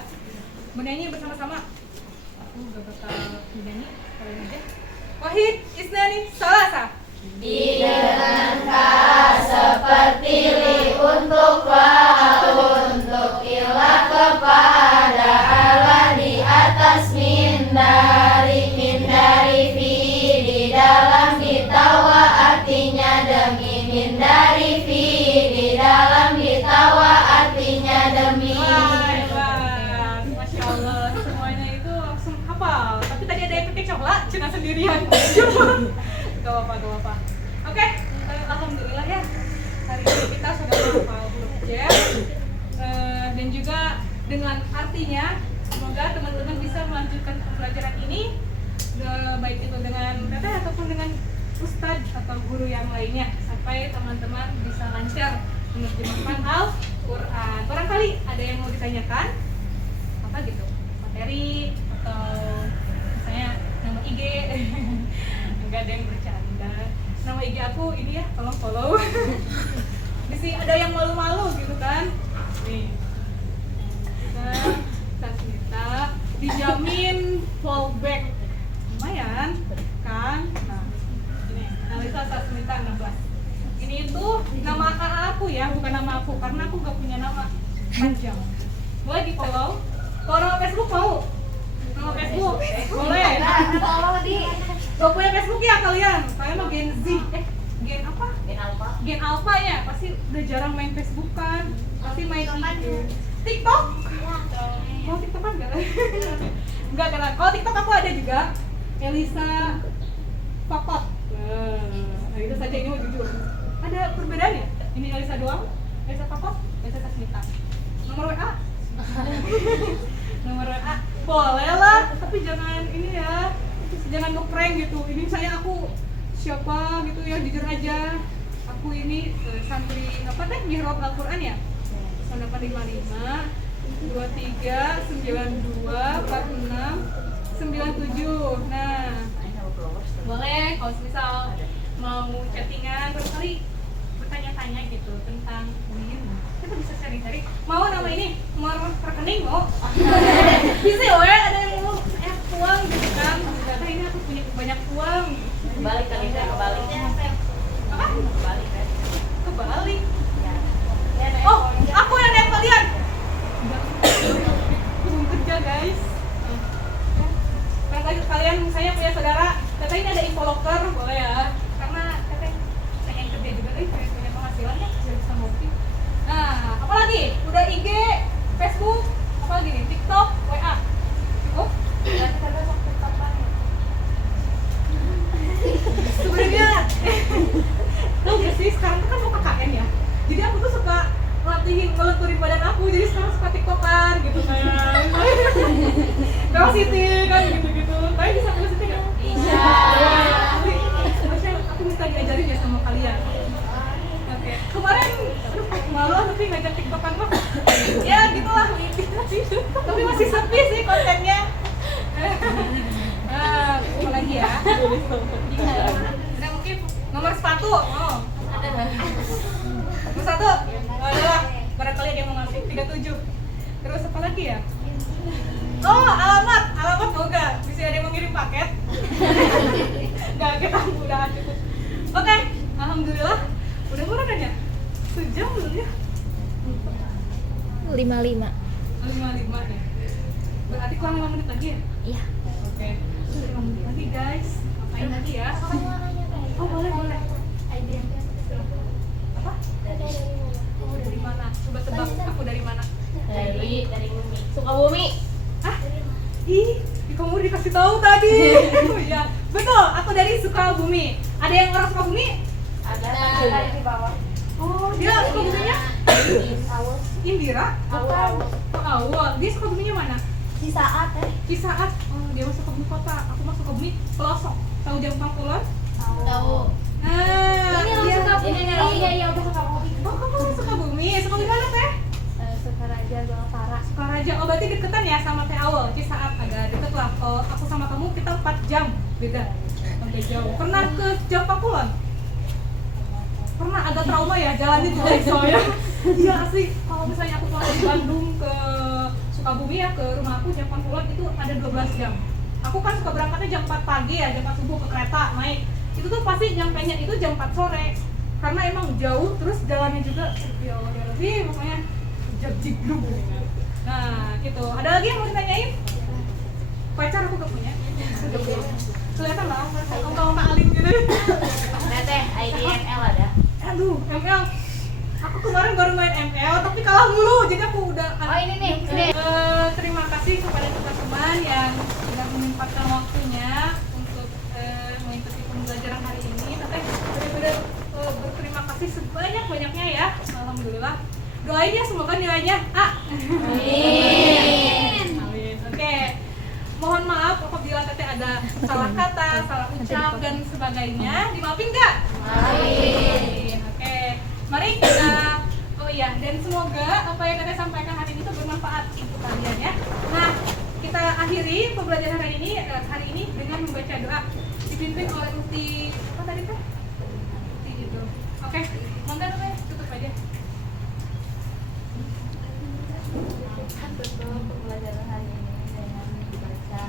menyanyi bersama-sama. Aku gak bakal menyanyi, kalian aja. Wahid, Isnani, Salasa. Didengarkan seperti li untuklah untuk ilah kepada Allah di atas mindari fi di dalam kita wa artinya demi mindari fi di dalam kita wa artinya demi. Wah, Masya Allah, semuanya itu langsung hafal. Tapi tadi ada yang pakai coklat, cina sendirian. Gak apa-apa. Oke, alhamdulillah ya. Hari ini kita sudah menghafal huruf J dan juga dengan artinya. Semoga teman-teman bisa melanjutkan pembelajaran ini, baik itu dengan teteh ataupun dengan ustadz atau guru yang lainnya, sampai teman-teman bisa lancar menerjemahkan Al-Quran. Barangkali ada yang mau ditanyakan, apa gitu, materi atau misalnya nama IG. Enggak ada yang bercanda. Nama IG aku ini ya, tolong follow. Di sini ada yang malu-malu gitu kan. Nih. Kita dijamin fallback. Lumayan kan? Nah, ini Analisa Sasmita 16. Ini itu nama aku ya, bukan nama aku karena aku gak punya nama panjang. Boleh di follow. Kalau nama Facebook mau? Nama Facebook boleh. Follow di Gak punya Facebook ya kalian? Kalian mah Gen Z. Gen apa? Gen Alpha ya. Pasti udah jarang main Facebook kan. Pasti main IG. TikTok? Mau TikTok kan enggak? Enggak kan. Kalau TikTok aku ada juga. Elisa Fakot. Nah, itu saja, ini mau jujur. Ada perbedaannya? Ini Elisa doang. Elisa Fakot, Elisa Tasmita. Nomor WA? Nomor WA boleh lah, tapi jangan ini ya. Jangan nge-prank gitu. Ini saya aku siapa gitu ya, jujur aja. Aku ini santri apa teh Mihrab Al-Qur'an ya. 855 23 92 46 97. Nah, boleh kalau misal mau chattingan barangkali bertanya-tanya gitu tentang ini. Kita bisa sharing-sharing. Mau nama ini nomor rekening mau? Bisa ya, ada yang mau uang gitu kan. Ternyata ini aku punya banyak uang. kebalik kali ya, kebaliknya Apa? kebalik kan. Kebalik. Ya, Oh, aku yang naik kalian. Belum kerja guys. Kalau kalian misalnya punya saudara, teteh ini ada infoloker, boleh ya. Karena teteh pengen kerja juga nih, pengen punya penghasilannya, biar bisa ngopi. Nah, apa lagi? Udah IG, Facebook, apa lagi nih? TikTok, WA. Cukup? Dan kita besok TikTok banget. Ada mungkin nomor sepatu. Oh. Nomor 1. Adalah barangkali ada yang mau ngasih 37. Terus apa lagi ya? Oh, alamat enggak. Bisa ada yang mau ngirim paket? Enggak, kita udah cukup. Oke, alhamdulillah. Udah murah kan ya? Sejam belum ya? 55. 55 ya. Berarti kurang 5 menit lagi ya? Iya. Oke. 5 menit lagi guys. Ngapain lagi ya? Oh, boleh. Apa? Oh, dari mana? Coba tebak aku dari mana? Dari Bumi. Sukabumi. Hah? Ih, kamu dikasih tahu tadi. Oh iya, betul. Aku dari Sukabumi. Ada yang orang Sukabumi? Ada di bawah. Oh, dia Sukabuminya? Indira? Awal. Oh, awal. Dia Sukabuminya mana? Cisaat Cisaat. Oh, dia masuk Sukabumi kota. Aku masuk Sukabumi pelosok. Tahu Jampang Kulon? Tahu. Nah, Ini dia orang Sukabumi. Iya, aku Sukabumi. Oh, kamu orang Sukabumi. Sukabumi mana teh? Sukaraja, Bangpara. Sukaraja. Oh, berarti deketan ya sama teh awal. Cisaat agak deket lah. Oh, aku sama kamu kita 4 jam beda. Agak jauh. Pernah ke Jampang Kulon? Pernah, agak trauma ya jalannya juga soalnya. Iya asli. Kalau misalnya aku pulang dari Bandung ke Sukabumi ya ke rumah aku Jampang Kulon itu ada 12 jam. Aku kan suka berangkatnya jam 4 pagi ya, jam 4 subuh ke kereta naik. Itu tuh pasti nyampenya itu jam 4 sore. Karena emang jauh, terus jalannya juga ya Allah ya lebih pokoknya jab-jiglung. Nah, gitu. Ada lagi yang mau ditanyain? Pacar aku gak punya. Kelihatan lah, kamu alim gitu. Teh, IDML ada. Aduh, ML. Aku kemarin baru main ML tapi kalah mulu. Jadi aku udah Ini nih. terima kasih kepada teman-teman yang sudah menyempatkan waktunya untuk mengikuti pembelajaran hari ini. Teteh benar-benar berterima kasih sebanyak-banyaknya ya. Alhamdulillah. Doain ya semoga nilainya A. Amin. Amin. Oke. Mohon maaf apabila teteh ada salah kata, salah ucap dan sebagainya. Dimaafin nggak? Amin. Oke. Mari kita oh iya, dan semoga apa yang teteh sampaikan hari ini itu bermanfaat untuk kalian ya. Nah, kita akhiri pembelajaran hari ini dengan membaca doa dipimpin oleh Uti apa tadi teh? Uti gitu. Oke, monggo teh tutup aja. Tutup pembelajaran hari ini dengan membaca